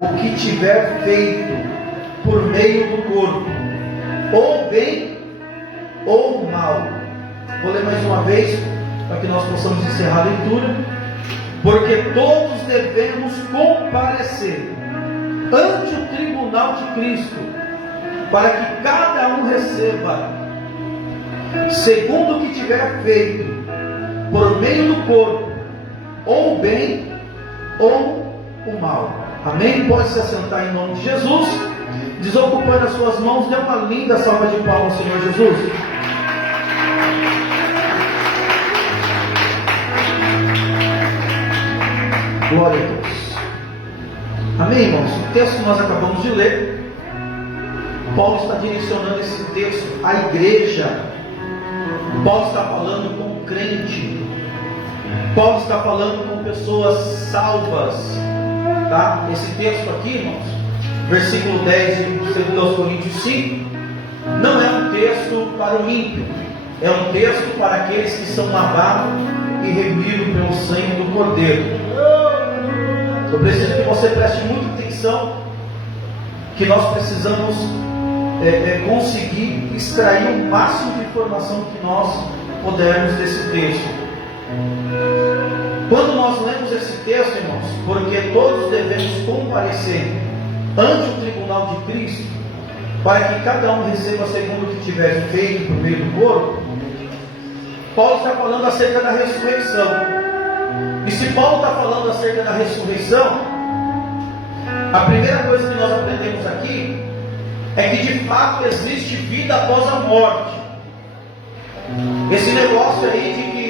o que tiver feito por meio do corpo, ou bem ou mal. Vou ler mais uma vez, para que nós possamos encerrar a leitura. Porque todos devemos comparecer ante o tribunal de Cristo, para que cada um receba, segundo o que tiver feito, por meio do corpo, ou o bem ou o mal. Amém? Pode se assentar em nome de Jesus. Desocupando as suas mãos, dê uma linda salva de palmas ao Senhor Jesus. Glória a Deus. Amém, irmãos? O texto que nós acabamos de ler, Paulo está direcionando esse texto à igreja. Paulo está falando com crente. Paulo está falando com pessoas salvas. Tá? Esse texto aqui, irmãos, versículo 10 de 2 Coríntios 5, não é um texto para o ímpio, é um texto para aqueles que são lavados e remidos pelo sangue do Cordeiro. Eu preciso que você preste muita atenção, que nós precisamos conseguir extrair o máximo de informação que nós pudermos desse texto. Quando nós lemos esse texto, irmãos, porque todos devemos comparecer ante o tribunal de Cristo, para que cada um receba segundo o que tiver feito por meio do corpo, Paulo está falando acerca da ressurreição. E se Paulo está falando acerca da ressurreição, a primeira coisa que nós aprendemos aqui é que de fato existe vida após a morte. Esse negócio aí de que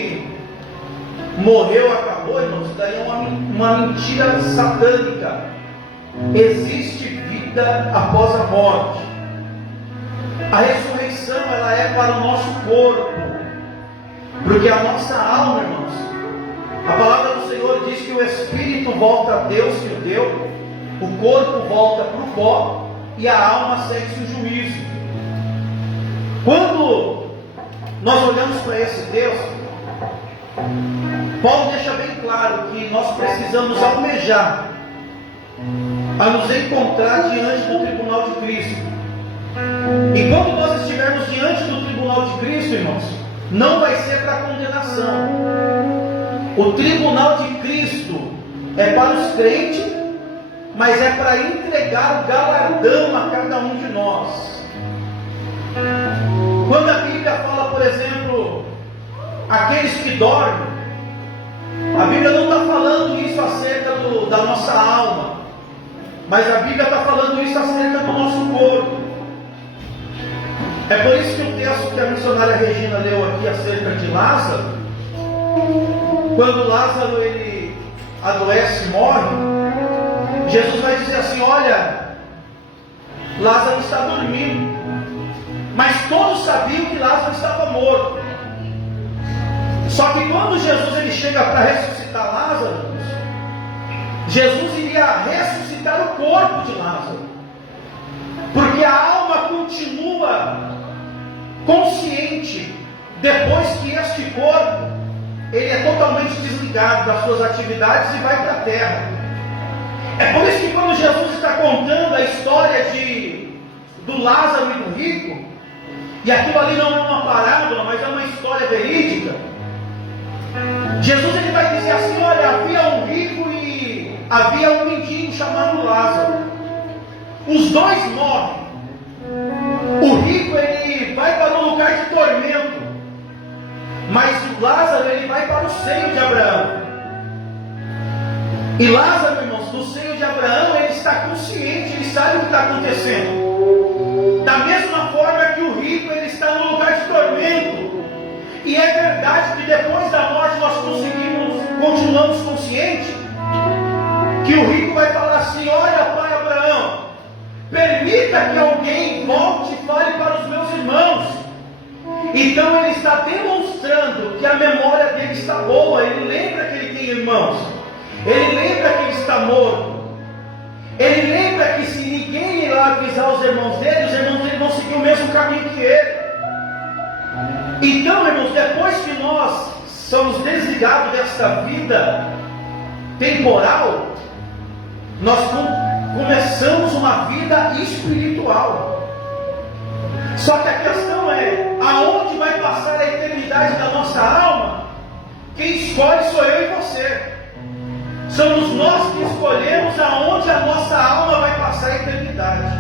morreu, acabou, irmãos, isso daí é uma mentira satânica. Existe vida após a morte. A ressurreição, ela é para o nosso corpo, porque a nossa alma, irmãos, a palavra do Senhor diz que o espírito volta a Deus que o deu, o corpo volta para o pó e a alma segue-se o juízo. Quando nós olhamos para esse texto, Paulo deixa bem claro que nós precisamos almejar a nos encontrar diante do tribunal de Cristo. E quando nós estivermos diante do tribunal de Cristo, irmãos, não vai ser para condenação. O tribunal de Cristo é para os crentes, mas é para entregar o galardão a cada um de nós. Quando a Bíblia fala, por exemplo, aqueles que dormem, a Bíblia não está falando isso acerca da nossa alma, mas a Bíblia está falando isso acerca do nosso corpo. É por isso que o texto que a missionária Regina leu aqui acerca de Lázaro, quando Lázaro ele adoece e morre, Jesus vai dizer assim: olha, Lázaro está dormindo, mas todos sabiam que Lázaro estava morto. Só que quando Jesus ele chega para ressuscitar Lázaro, Jesus iria ressuscitar o corpo de Lázaro, porque a alma continua consciente depois que este corpo ele é totalmente desligado das suas atividades e vai para a terra. É por isso que quando Jesus está contando a história do Lázaro e do rico, e aquilo ali não é uma parábola, mas é uma história verídica, Jesus ele vai dizer assim: olha, havia um rico e havia um mendigo chamado Lázaro. Os dois morrem. O rico ele vai para um lugar de tormento, mas o Lázaro ele vai para o seio de Abraão. E Lázaro, irmãos, no seio de Abraão, ele está consciente, ele sabe o que está acontecendo. Da mesma forma que o rico ele está no lugar de tormento. E é verdade que depois da morte nós continuamos conscientes, que o rico vai falar assim: olha, pai Abraão, permita que alguém volte e fale para os meus irmãos. Então ele está demonstrando que a memória dele está boa. Ele lembra que ele tem irmãos, ele lembra que ele está morto, ele lembra que se ninguém ir lá avisar os irmãos dele vão seguir o mesmo caminho que ele. Então, irmãos, depois que nós somos desligados desta vida temporal, nós começamos uma vida espiritual. Só que a questão é, aonde vai passar a eternidade da nossa alma? Quem escolhe sou eu e você. Somos nós que escolhemos aonde a nossa alma vai passar a eternidade.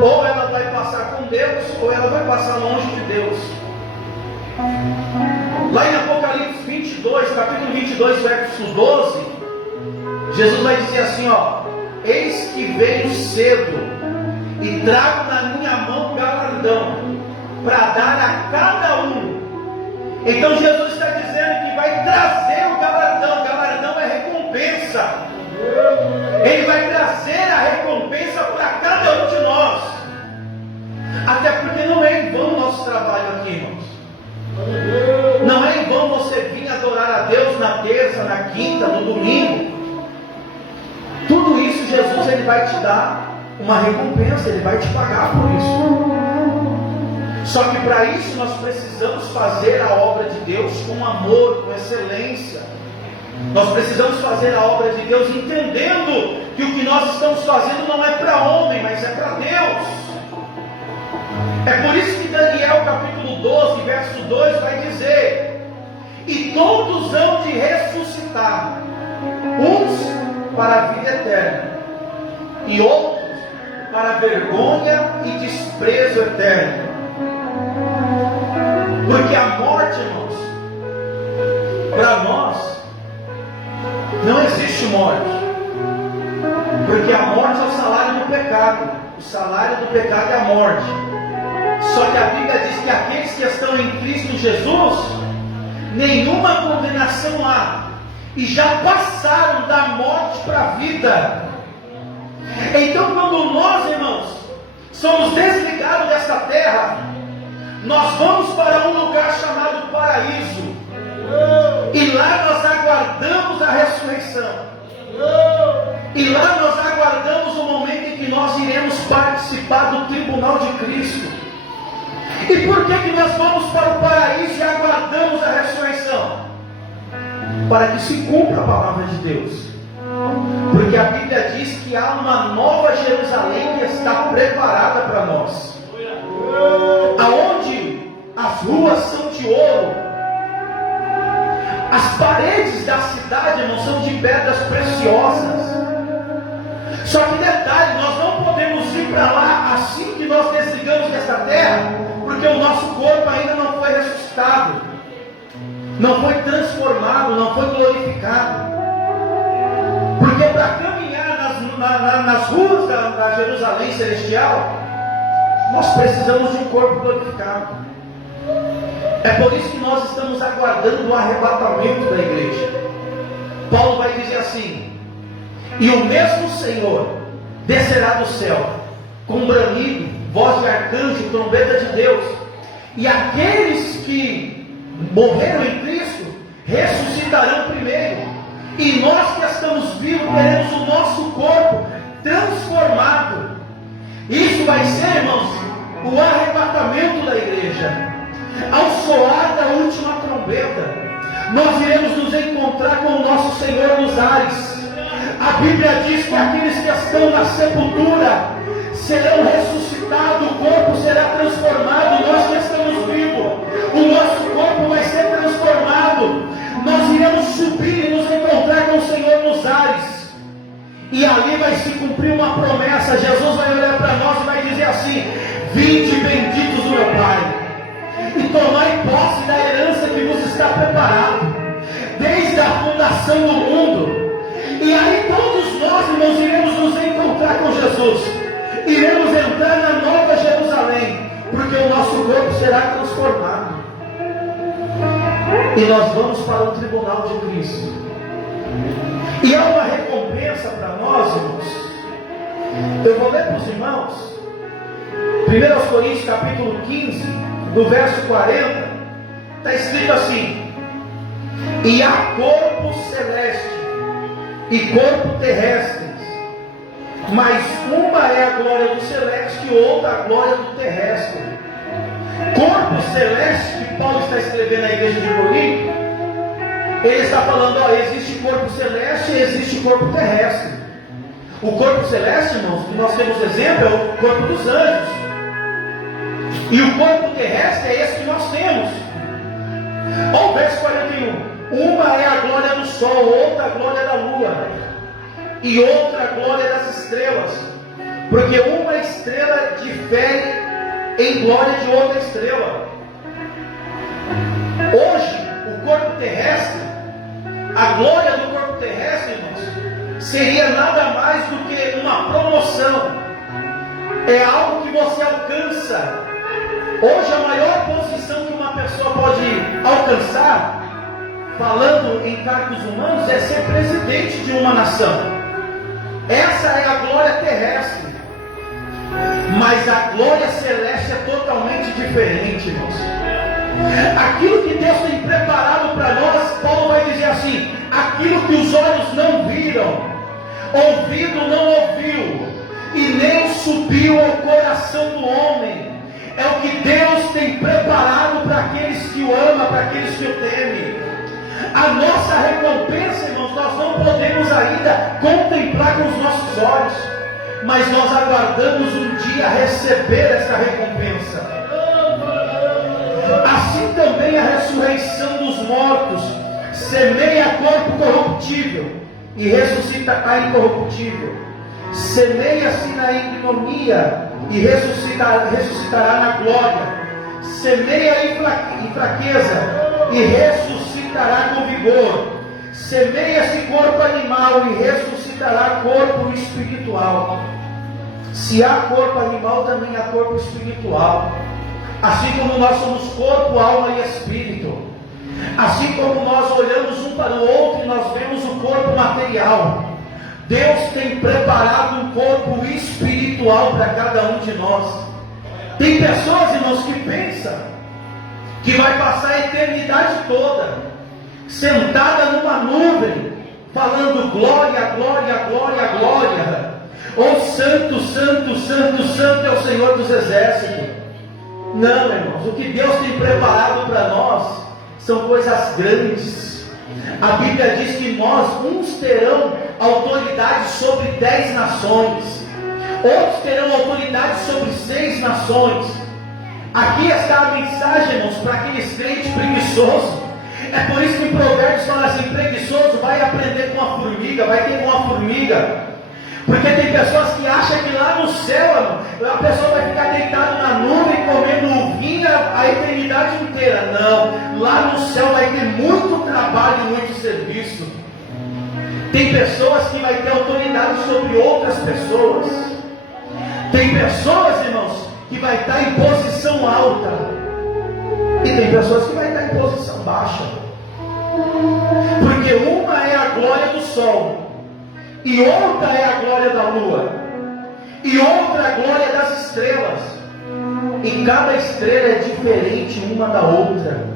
Ou ela vai passar com Deus, ou ela vai passar longe de Deus. Lá em Apocalipse 22, capítulo 22, verso 12, Jesus vai dizer assim, ó: eis que venho cedo e trago na minha mão galardão para dar a cada um. Então Jesus está dizendo que vai trazer o galardão. Galardão é recompensa. Ele vai trazer a recompensa para cada um de nós. Até porque não é em vão o nosso trabalho aqui, irmãos. Não é em vão você vir adorar a Deus na terça, na quinta, no domingo. Tudo isso Jesus ele vai te dar uma recompensa, ele vai te pagar por isso. Só que para isso nós precisamos fazer a obra de Deus com amor, com excelência. Nós precisamos fazer a obra de Deus entendendo que o que nós estamos fazendo não é para homem, mas é para Deus. É por isso que Daniel capítulo 12, verso 2 vai dizer: e todos hão de ressuscitar, uns para a vida eterna, e outros para a vergonha e desprezo eterno. Porque a morte, irmãos, para nós não existe morte. Porque a morte é o salário do pecado. O salário do pecado é a morte. Só que a Bíblia diz que aqueles que estão em Cristo Jesus, nenhuma condenação há, e já passaram da morte para a vida. Então quando nós, irmãos, somos desligados desta terra, nós vamos para um lugar chamado paraíso, e lá nós aguardamos a ressurreição, e lá nós aguardamos o momento em que nós iremos participar do tribunal de Cristo. E por que nós vamos para o paraíso e aguardamos a ressurreição? Para que se cumpra a palavra de Deus. Porque a Bíblia diz que há uma nova Jerusalém que está preparada para nós, aonde as ruas são de ouro, as paredes da cidade, irmão, são de pedras preciosas. Só que detalhe, nós não podemos ir para lá assim que nós desligamos desta terra, porque o nosso corpo ainda não foi ressuscitado, não foi transformado, não foi glorificado. Porque para caminhar nas ruas da Jerusalém celestial, nós precisamos de um corpo glorificado. É por isso que nós estamos aguardando o arrebatamento da igreja. Paulo vai dizer assim: e o mesmo Senhor descerá do céu com bramido, voz de arcanjo, trombeta de Deus, e aqueles que morreram em Cristo ressuscitarão primeiro, e nós que estamos vivos teremos o nosso corpo transformado. Isso vai ser, irmãos, o arrebatamento da igreja. Ao soar da última trombeta, nós iremos nos encontrar com o nosso Senhor nos ares. A Bíblia diz que aqueles que estão na sepultura serão ressuscitados, o corpo será transformado. Nós que estamos vivos, o nosso corpo vai ser transformado. Nós iremos subir e nos encontrar com o Senhor nos ares. E ali vai se cumprir uma promessa. Jesus vai olhar para nós e vai dizer assim: vinde benditos do meu Pai, e tomai posse da herança que vos está preparado desde a fundação do mundo. E aí todos nós, irmãos, iremos nos encontrar com Jesus, iremos entrar na nova Jerusalém, porque o nosso corpo será transformado, e nós vamos para o tribunal de Cristo. E há uma recompensa para nós, irmãos. Eu vou ler para os irmãos 1 Coríntios capítulo 15, do verso 40, está escrito assim: e há corpo celeste e corpo terrestre, mas uma é a glória do celeste e outra a glória do terrestre. Corpo celeste, que Paulo está escrevendo na igreja de Corinto, ele está falando, existe corpo celeste e existe corpo terrestre. O corpo celeste, irmãos, que nós temos exemplo, é o corpo dos anjos. E o corpo terrestre é esse que nós temos. Olha o verso 41. Uma é a glória do sol, outra a glória da lua, e outra a glória das estrelas. Porque uma estrela difere em glória de outra estrela. Hoje, o corpo terrestre, a glória do corpo terrestre, irmãos, seria nada mais do que uma promoção. É algo que você alcança. Hoje, a maior posição que uma pessoa pode alcançar, falando em cargos humanos, é ser presidente de uma nação. Essa é a glória terrestre. Mas a glória celeste é totalmente diferente, irmãos. Aquilo que Deus tem preparado para nós, Paulo vai dizer assim: aquilo que os olhos não viram, ouvido não ouviu, e nem subiu ao coração do homem, é o que Deus tem preparado para aqueles que o amam, para aqueles que o temem. A nossa recompensa, irmãos, nós não podemos ainda contemplar com os nossos olhos, mas nós aguardamos um dia receber essa recompensa. Assim também a ressurreição dos mortos semeia corpo corruptível e ressuscita a incorruptível. Semeia-se na ignomia e ressuscitará na glória. Semeia em fraqueza e ressuscitará com vigor. Semeia-se corpo animal e ressuscitará corpo espiritual. Se há corpo animal, também há corpo espiritual. Assim como nós somos corpo, alma e espírito. Assim como nós olhamos um para o outro e nós vemos o corpo material, Deus tem preparado um corpo espiritual para cada um de nós. Tem pessoas, irmãos, que pensam que vai passar a eternidade toda sentada numa nuvem, falando glória, glória, glória, glória. Ou santo, santo, santo, santo é o Senhor dos exércitos. Não, irmãos, o que Deus tem preparado para nós são coisas grandes. A Bíblia diz que uns terão autoridade sobre 10 nações, outros terão autoridade sobre 6 nações. Aqui está a mensagem, irmãos, para aqueles crentes preguiçosos. É por isso que em Provérbios fala assim: preguiçoso vai aprender com a formiga, vai ter com a formiga. Porque tem pessoas que acham que lá no céu, a pessoa vai ficar deitada na nuvem, comendo uvinha a eternidade inteira. Não, lá no céu vai ter muito trabalho e muito serviço. Tem pessoas que vai ter autoridade sobre outras pessoas. Tem pessoas, irmãos, que vai estar em posição alta. E tem pessoas que vai estar em posição baixa. Porque uma é a glória do sol, e outra é a glória da lua, e outra a glória das estrelas. E cada estrela é diferente uma da outra.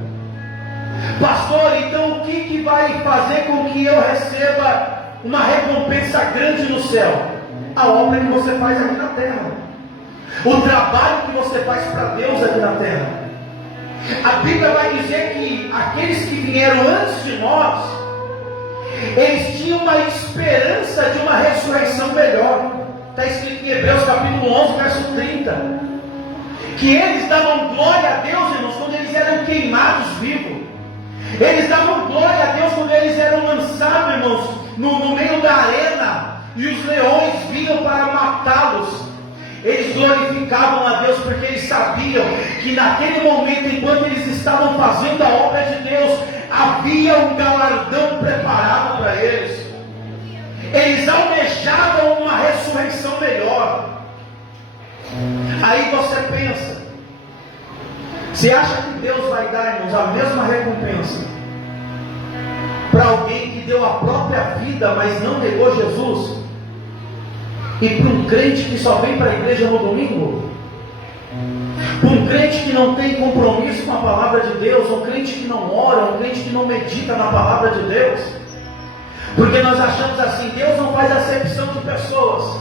Pastor, então o que vai fazer com que eu receba uma recompensa grande no céu? A obra que você faz aqui na terra, o trabalho que você faz para Deus aqui na terra. A Bíblia vai dizer que aqueles que vieram antes de nós, eles tinham uma esperança de uma ressurreição melhor. Está escrito em Hebreus capítulo 11, verso 30, que eles davam glória a Deus, irmãos, quando eles eram queimados vivos. Eles davam glória a Deus quando eles eram lançados, irmãos, no meio da arena, e os leões vinham para matá-los. Eles glorificavam a Deus porque eles sabiam que naquele momento, enquanto eles estavam fazendo a obra de Deus, havia um galardão preparado para eles. Eles almejavam uma ressurreição melhor. Aí você pensa, você acha que Deus vai dar, irmãos, a mesma recompensa para alguém que deu a própria vida, mas não negou Jesus? E para um crente que só vem para a igreja no domingo? Para um crente que não tem compromisso com a palavra de Deus? Um crente que não ora? Um crente que não medita na palavra de Deus? Porque nós achamos assim: Deus não faz acepção de pessoas,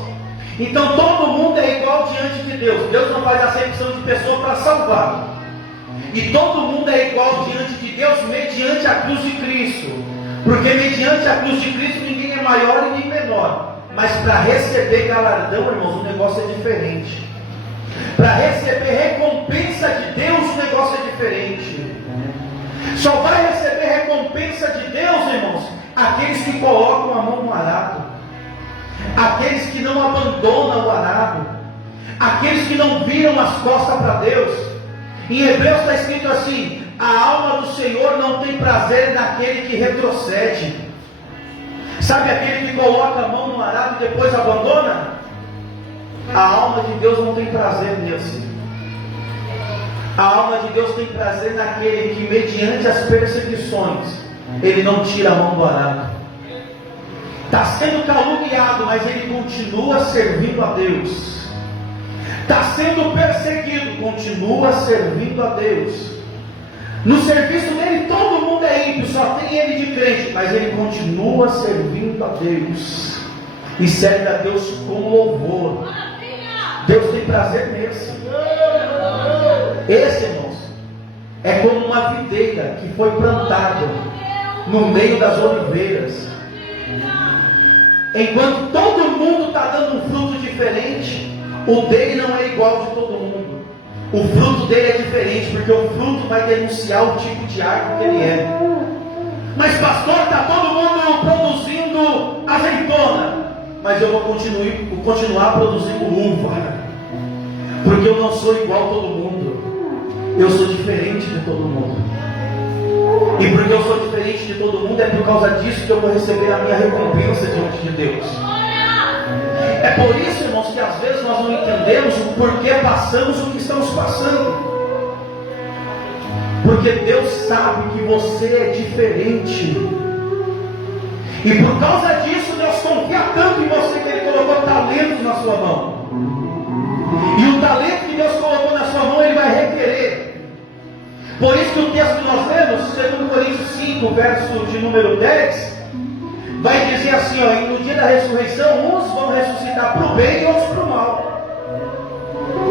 então todo mundo é igual diante de Deus. Deus não faz acepção de pessoa para salvar, e todo mundo é igual diante de Deus mediante a cruz de Cristo. Porque mediante a cruz de Cristo ninguém é maior e nem menor. Mas para receber galardão, irmãos, o negócio é diferente. Para receber recompensa de Deus, o negócio é diferente. Só vai receber recompensa de Deus, irmãos, aqueles que colocam a mão no arado, aqueles que não abandonam o arado, aqueles que não viram as costas para Deus. Em Hebreus está escrito assim: a alma do Senhor não tem prazer naquele que retrocede. Sabe aquele que coloca a mão no arado e depois abandona? A alma de Deus não tem prazer nesse. A alma de Deus tem prazer naquele que, mediante as perseguições, ele não tira a mão do arado. Está sendo caluniado, mas ele continua servindo a Deus. Está sendo perseguido, continua servindo a Deus. No serviço dele todo mundo é ímpio, só tem ele de crente, mas ele continua servindo a Deus. E serve a Deus com louvor. Deus tem prazer nesse. Esse, irmãos, é como uma videira que foi plantada no meio das oliveiras. Enquanto todo mundo está dando um fruto diferente, o dele não é igual de todo mundo. O fruto dele é diferente, porque o fruto vai denunciar o tipo de árvore que ele é. Mas pastor, está todo mundo produzindo azeitona, mas eu vou continuar produzindo uva, porque eu não sou igual a todo mundo. Eu sou diferente de todo mundo. E porque eu sou diferente de todo mundo, é por causa disso que eu vou receber a minha recompensa diante de Deus. É por isso, irmãos, que às vezes nós não entendemos o porquê passamos o que estamos passando. Porque Deus sabe que você é diferente. E por causa disso, Deus confia tanto em você que Ele colocou talentos na sua mão. E o talento que Deus colocou na sua mão, Ele vai requerer. Por isso que o texto que nós lemos, 2 Coríntios 5, verso de número 10, vai dizer assim, ó: e no dia da ressurreição, uns vão ressuscitar para o bem e outros para o mal.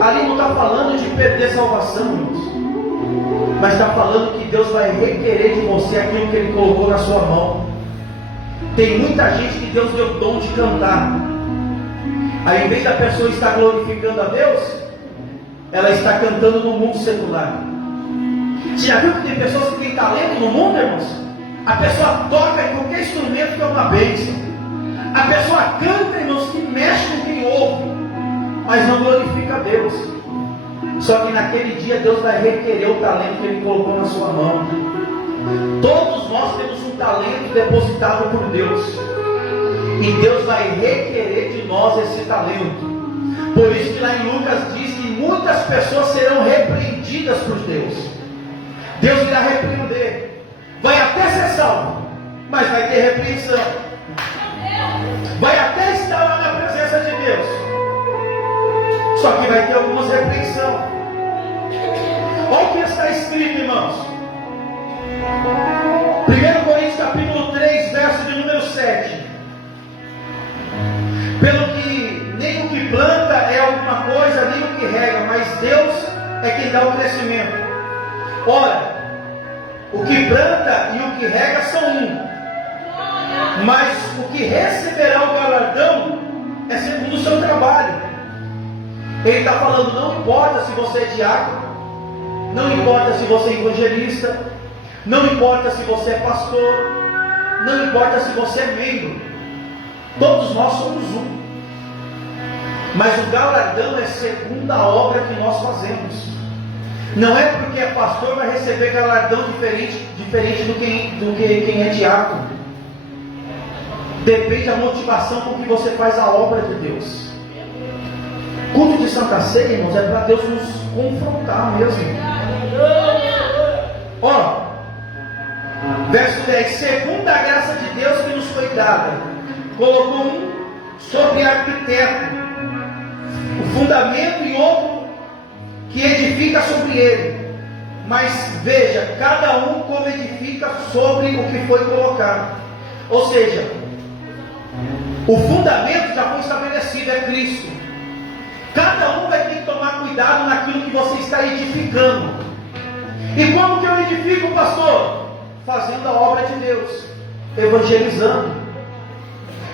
Ali não está falando de perder salvação, irmãos, mas está falando que Deus vai requerer de você aquilo que Ele colocou na sua mão. Tem muita gente que Deus deu o dom de cantar. Aí, em vez da pessoa estar glorificando a Deus, ela está cantando no mundo secular. Você já viu que tem pessoas que têm talento no mundo, irmãos? A pessoa toca em qualquer instrumento que é uma bênção. A pessoa canta, irmãos, que mexe com quem ouve, mas não glorifica a Deus. Só que naquele dia Deus vai requerer o talento que Ele colocou na sua mão. Todos nós temos um talento depositado por Deus, e Deus vai requerer de nós esse talento. Por isso que lá em Lucas diz que muitas pessoas serão repreendidas por Deus. Deus irá repreender. Vai até ser salvo, mas vai ter repreensão. Vai até estar lá na presença de Deus, só que vai ter algumas repreensões. Olha o que está escrito, irmãos. 1 Coríntios capítulo 3, verso de número 7. Pelo que nem o que planta é alguma coisa, nem o que rega, mas Deus é quem dá o crescimento. Ora, o que planta e o que rega são um, mas o que receberá o galardão é segundo o seu trabalho. Ele está falando, não importa se você é diácono, não importa se você é evangelista, não importa se você é pastor, não importa se você é membro, todos nós somos um. Mas o galardão é segundo a obra que nós fazemos. Não é porque é pastor vai receber galardão diferente do que quem é diácono. Depende da motivação com que você faz a obra de Deus. Culto de Santa Ceia, irmãos, é para Deus nos confrontar mesmo. Ó, verso 10: segundo a graça de Deus que nos foi dada, colocou um sobre arquiteto o fundamento e outro que edifica sobre ele. Mas veja, cada um como edifica sobre o que foi colocado. Ou seja, o fundamento já foi estabelecido, é Cristo. Cada um vai ter que tomar cuidado naquilo que você está edificando. E como que eu edifico, pastor? Fazendo a obra de Deus, evangelizando.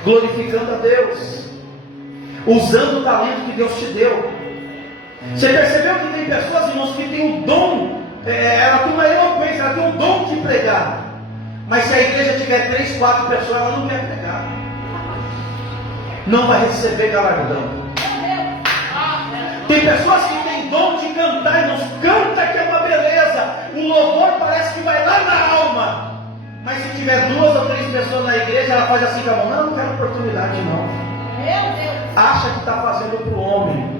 glorificando a Deus, usando o talento que Deus te deu. Você percebeu que tem pessoas, irmãos, que tem o dom, ela tem uma eloquência, ela tem o dom de pregar, mas se a igreja tiver 3, 4 pessoas, ela não quer pregar, não vai receber galardão. Tem pessoas que têm dom de cantar, irmãos, canta que é uma beleza, o louvor parece que vai lá na alma, mas se tiver 2 ou 3 pessoas na igreja, ela faz assim com a mão: não quero oportunidade não. Acha que está fazendo para o homem.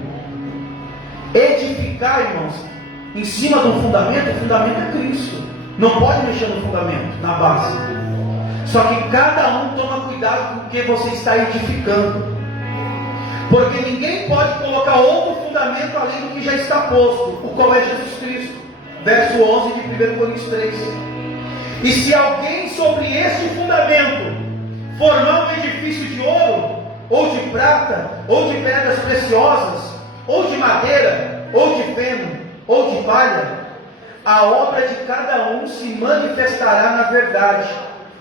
Edificar, irmãos, em cima de um fundamento, o fundamento é Cristo. Não pode mexer no fundamento, na base. Só que cada um toma cuidado com o que você está edificando, porque ninguém pode colocar outro fundamento além do que já está posto, o qual é Jesus Cristo. Verso 11 de 1 Coríntios 3. E se alguém sobre este fundamento formar um edifício de ouro, ou de prata, ou de pedras preciosas, ou de madeira, ou de feno, ou de palha, a obra de cada um se manifestará na verdade.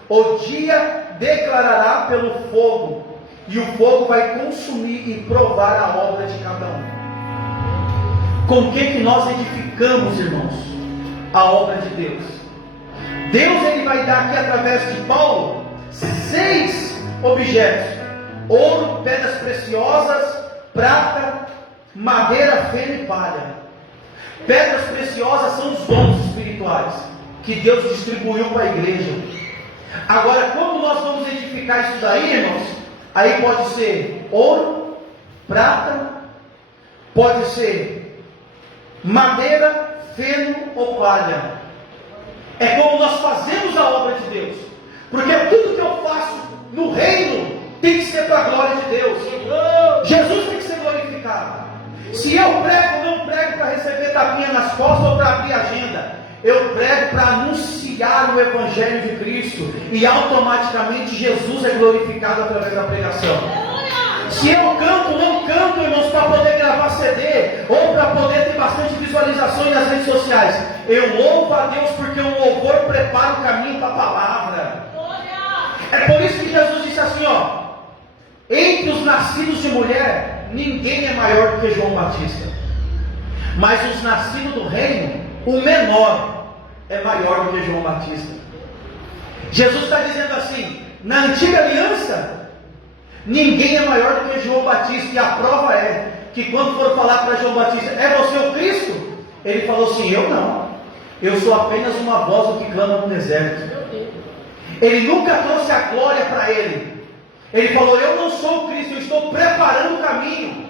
O dia declarará pelo fogo, e o fogo vai consumir e provar a obra de cada um. Com que nós edificamos, irmãos, a obra de Deus? Deus, ele vai dar aqui através de Paulo 6 objetos: ouro, pedras preciosas, prata, madeira, feno e palha. Pedras preciosas são os dons espirituais que Deus distribuiu para a igreja. Agora, como nós vamos edificar isso daí, irmãos? Aí pode ser ouro, prata, pode ser madeira, feno ou palha. É como nós fazemos a obra de Deus, porque tudo que eu faço no reino tem que ser para a glória de Deus. Jesus tem que ser glorificado. Se eu prego, não prego para receber tapinha nas costas ou para abrir agenda. Eu prego para anunciar o Evangelho de Cristo, e automaticamente Jesus é glorificado através da pregação. Se eu canto, não canto, irmãos, para poder gravar CD ou para poder ter bastante visualizações nas redes sociais. Eu louvo a Deus porque o louvor prepara o caminho para a palavra. É por isso que Jesus disse assim, ó: entre os nascidos de mulher, ninguém é maior do que João Batista, mas os nascidos do reino, o menor é maior do que João Batista. Jesus está dizendo assim: na antiga aliança, ninguém é maior do que João Batista, e a prova é que quando for falar para João Batista: é você o Cristo? Ele falou assim: eu não, eu sou apenas uma voz do que clama no deserto. Ele nunca trouxe a glória para ele. Ele falou: eu não sou o Cristo, eu estou preparando o caminho.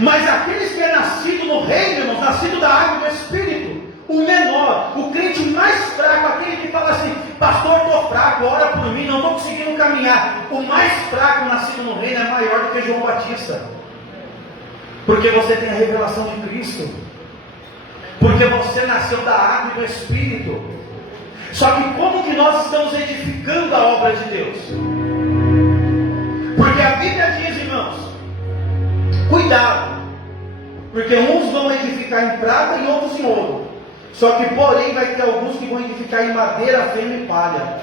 Mas aqueles que é nascido no reino, irmãos, nascido da água e do Espírito, o menor, o crente mais fraco, aquele que fala assim: pastor, estou fraco, ora por mim, não estou conseguindo caminhar. O mais fraco nascido no reino é maior do que João Batista, porque você tem a revelação de Cristo, porque você nasceu da água e do Espírito. Só que como que nós estamos edificando a obra de Deus? Porque a Bíblia diz, irmãos, cuidado, porque uns vão edificar em prata e outros em ouro. Só que porém vai ter alguns que vão edificar em madeira, feno e palha.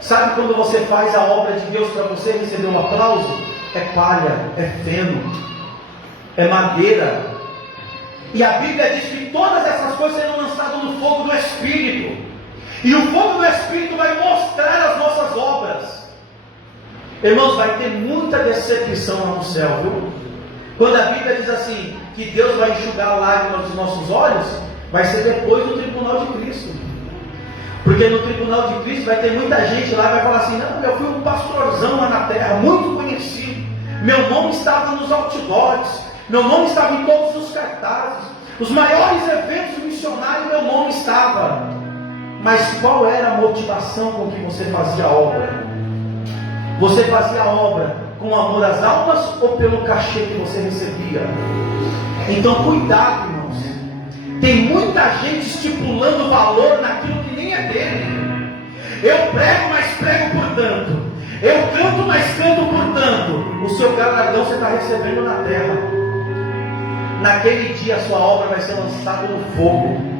Sabe quando você faz a obra de Deus para você receber um aplauso? É palha, é feno, é madeira. E a Bíblia diz que todas essas coisas serão lançadas no fogo do Espírito. E o fogo do Espírito vai mostrar as nossas obras. Irmãos, vai ter muita decepção lá no céu, viu? Quando a Bíblia diz assim, que Deus vai enxugar lágrimas dos nossos olhos, vai ser depois do tribunal de Cristo. Porque no tribunal de Cristo vai ter muita gente lá que vai falar assim: não, eu fui um pastorzão lá na terra, muito conhecido, meu nome estava nos outdoors, meu nome estava em todos os cartazes, os maiores eventos missionários, meu nome estava. Mas qual era a motivação com que você fazia a obra? Você fazia a obra com amor às almas ou pelo cachê que você recebia? Então cuidado, irmãos. Tem muita gente estipulando valor naquilo que nem é dele. Eu prego, mas prego por tanto. Eu canto, mas canto por tanto. O seu galardão você está recebendo na terra. Naquele dia a sua obra vai ser lançada no fogo.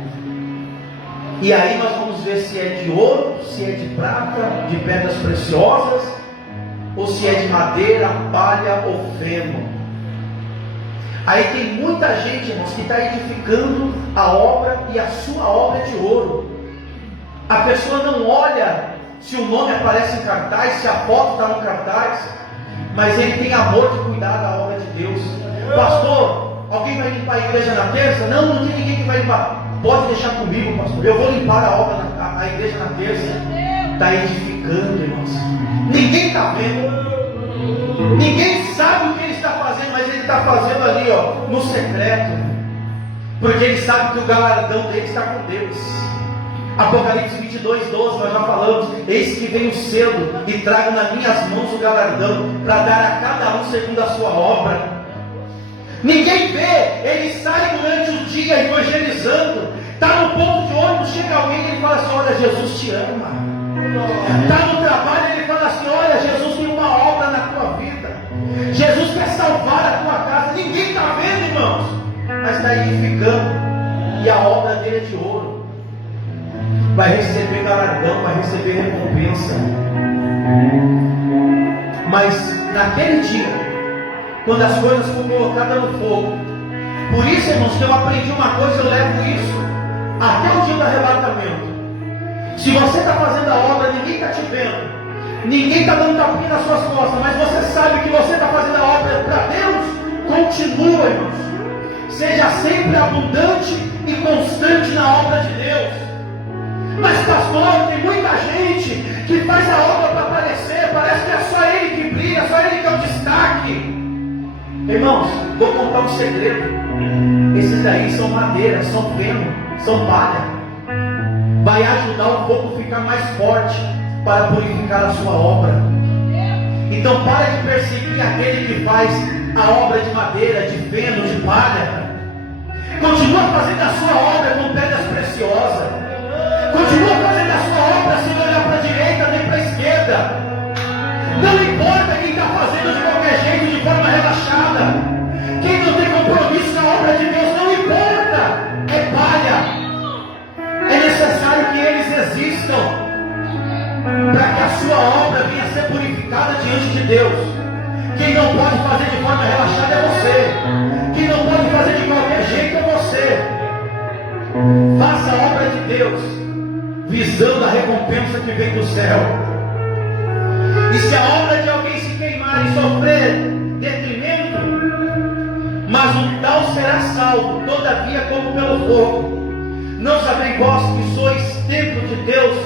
E aí nós vamos ver se é de ouro, se é de prata, de pedras preciosas, ou se é de madeira, palha ou feno. Aí tem muita gente, irmãos, que está edificando a obra e a sua obra é de ouro. A pessoa não olha se o nome aparece em cartaz, se a foto está no cartaz, mas ele tem amor de cuidar da obra de Deus. Pastor, alguém vai limpar a igreja na terça? Não, não tem ninguém que vai limpar. Pode deixar comigo, pastor. Eu vou limpar a obra, a igreja na terça. Está edificando, irmãos. Ninguém está vendo. Ninguém sabe o que ele está fazendo, mas ele está fazendo ali, ó, no secreto. Porque ele sabe que o galardão dele está com Deus. Apocalipse 22:12, nós já falamos: eis que venho cedo e trago nas minhas mãos o galardão, para dar a cada um segundo a sua obra. Ninguém vê, ele sai durante o dia evangelizando, está no ponto de ônibus, chega alguém e ele fala assim: olha, Jesus te ama. Está no trabalho, ele fala assim: olha, Jesus tem uma obra na tua vida, Jesus quer salvar a tua casa. Ninguém está vendo, irmãos, mas está edificando, e a obra dele é de ouro. Vai receber galardão, vai receber recompensa. Mas naquele dia, quando as coisas foram colocadas no fogo, por isso, irmãos, que eu aprendi uma coisa, eu levo isso até o dia do arrebatamento. Se você está fazendo a obra, ninguém está te vendo, ninguém está dando tapinha nas suas costas, mas você sabe que você está fazendo a obra para Deus. Continua, irmãos. Seja sempre abundante e constante na obra de Deus. Mas pastor, tem muita gente que faz a obra para aparecer, parece que é só ele que brilha, só ele que é o destaque. Irmãos, vou contar um segredo. Esses daí são madeira, são feno, são palha. Vai ajudar o fogo a ficar mais forte para purificar a sua obra. Então para de perseguir aquele que faz a obra de madeira, de feno, de palha. Continua fazendo a sua obra com pedras preciosas. Continua fazendo a sua obra sem olhar para a direita nem para a esquerda. Não importa quem está fazendo de qualquer jeito, de forma relaxada. Quem não tem compromisso na obra de Deus, não importa. É palha. É necessário que eles existam para que a sua obra venha a ser purificada diante de Deus. Quem não pode fazer de forma relaxada é você. Quem não pode fazer de qualquer jeito é você. Faça a obra de Deus, visando a recompensa que vem do céu. E se a obra de alguém se queimar e sofrer detrimento, mas o tal será salvo, todavia como pelo fogo. Não sabeis vós que sois templo de Deus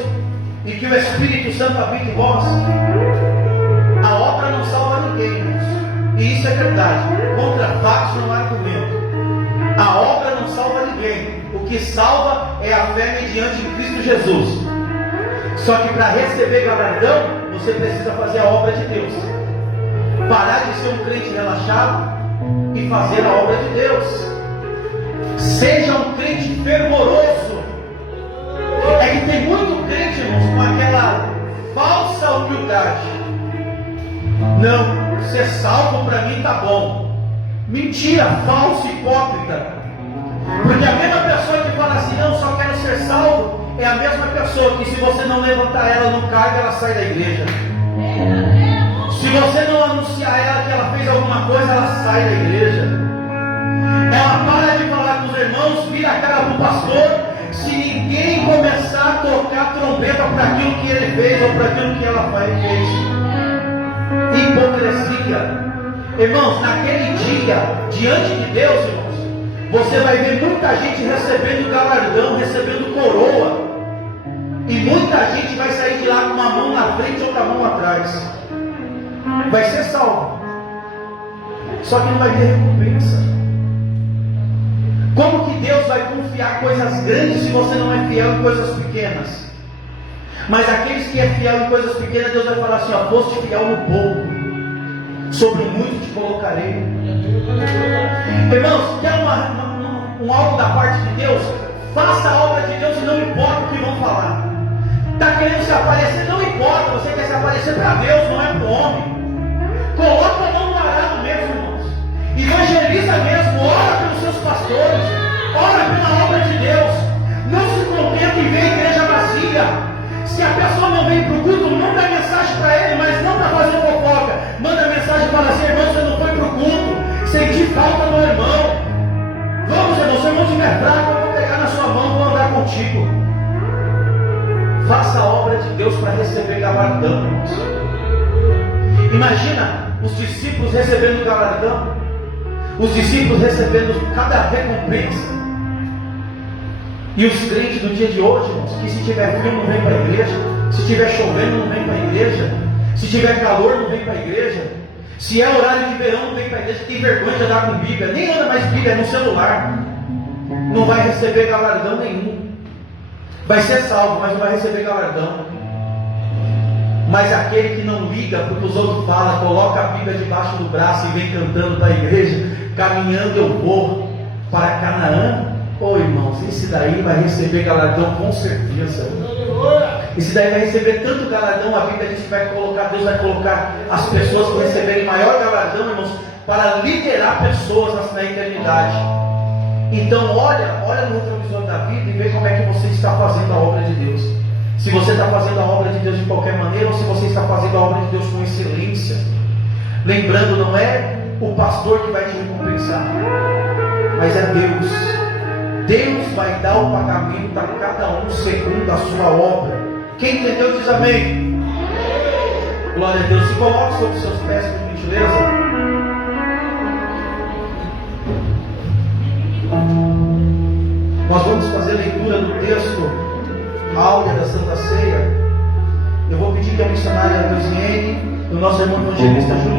e que o Espírito Santo habita em vós? A obra não salva ninguém, irmãos. E isso é verdade. Contra fatos não há argumento. A obra não salva ninguém. O que salva é a fé mediante Cristo Jesus. Só que para receber galardão, você precisa fazer a obra de Deus. Parar de ser um crente relaxado e fazer a obra de Deus. Seja um crente fervoroso. É que tem muito crente, irmãos, com aquela falsa humildade. Não, ser salvo para mim tá bom. Mentira, falso, hipócrita. Porque a mesma pessoa que fala assim: não, só quero ser salvo, é a mesma pessoa que, se você não levantar ela no cargo, ela sai da igreja. Se você não anunciar ela que ela fez alguma coisa, ela sai da igreja. Ela para de falar com os irmãos, vira a cara para o pastor, se ninguém começar a tocar trombeta para aquilo que ele fez ou para aquilo que ela fez. Hipocrisia. Irmãos, naquele dia, diante de Deus, irmãos, você vai ver muita gente recebendo galardão, recebendo coroa. E muita gente vai sair de lá com uma mão na frente e outra mão atrás. Vai ser salvo. Só que não vai ter recompensa. Como que Deus vai confiar coisas grandes se você não é fiel em coisas pequenas? Mas aqueles que é fiel em coisas pequenas, Deus vai falar assim: ó, foste fiel no pouco, sobre muito te colocarei. Irmãos, quer um algo da parte de Deus? Faça a obra de Deus e não importa o que vão falar. Está querendo se aparecer? Não importa, você quer se aparecer para Deus, não é para o homem. Coloca a mão no arado mesmo, irmãos. Evangeliza mesmo, ora pelos seus pastores, ora pela obra de Deus. Não se contente em ver a igreja vazia. Se a pessoa não vem para o culto, manda mensagem para ele, mas não para fazer fofoca. Manda mensagem para assim: irmão, você não foi para o culto, senti falta do irmão. Vamos, irmão, se o irmão estiver fraco, eu vou pegar na sua mão e vou andar contigo. Faça a obra de Deus para receber galardão, irmãos. Imagina os discípulos recebendo galardão, os discípulos recebendo cada recompensa. E os crentes do dia de hoje, irmãos, que se tiver frio não vem para a igreja, se tiver chovendo não vem para a igreja, se tiver calor não vem para a igreja, se é horário de verão não vem para a igreja, tem vergonha de andar com Bíblia, nem anda mais Bíblia, é no celular, não vai receber galardão nenhum. Vai ser salvo, mas não vai receber galardão. Mas aquele que não liga para o que os outros falam, coloca a Bíblia debaixo do braço e vem cantando para a igreja: caminhando eu vou para Canaã. Ô irmãos, esse daí vai receber galardão com certeza. Esse daí vai receber tanto galardão. A Bíblia diz que Deus vai colocar as pessoas que receberem maior galardão, irmãos, para liderar pessoas na eternidade. Então olha no retrovisor da vida e vê como é que você está fazendo a obra de Deus. Se você está fazendo a obra de Deus de qualquer maneira, ou se você está fazendo a obra de Deus com excelência. Lembrando, não é o pastor que vai te recompensar, mas é Deus. Deus vai dar o pagamento a cada um segundo a sua obra. Quem entendeu diz amém. Glória a Deus. Se coloque sobre os seus pés, por gentileza. Nós vamos fazer a leitura do texto áurea da Santa Ceia. Eu vou pedir que a missionária Luziene, o nosso irmão evangelista Júlio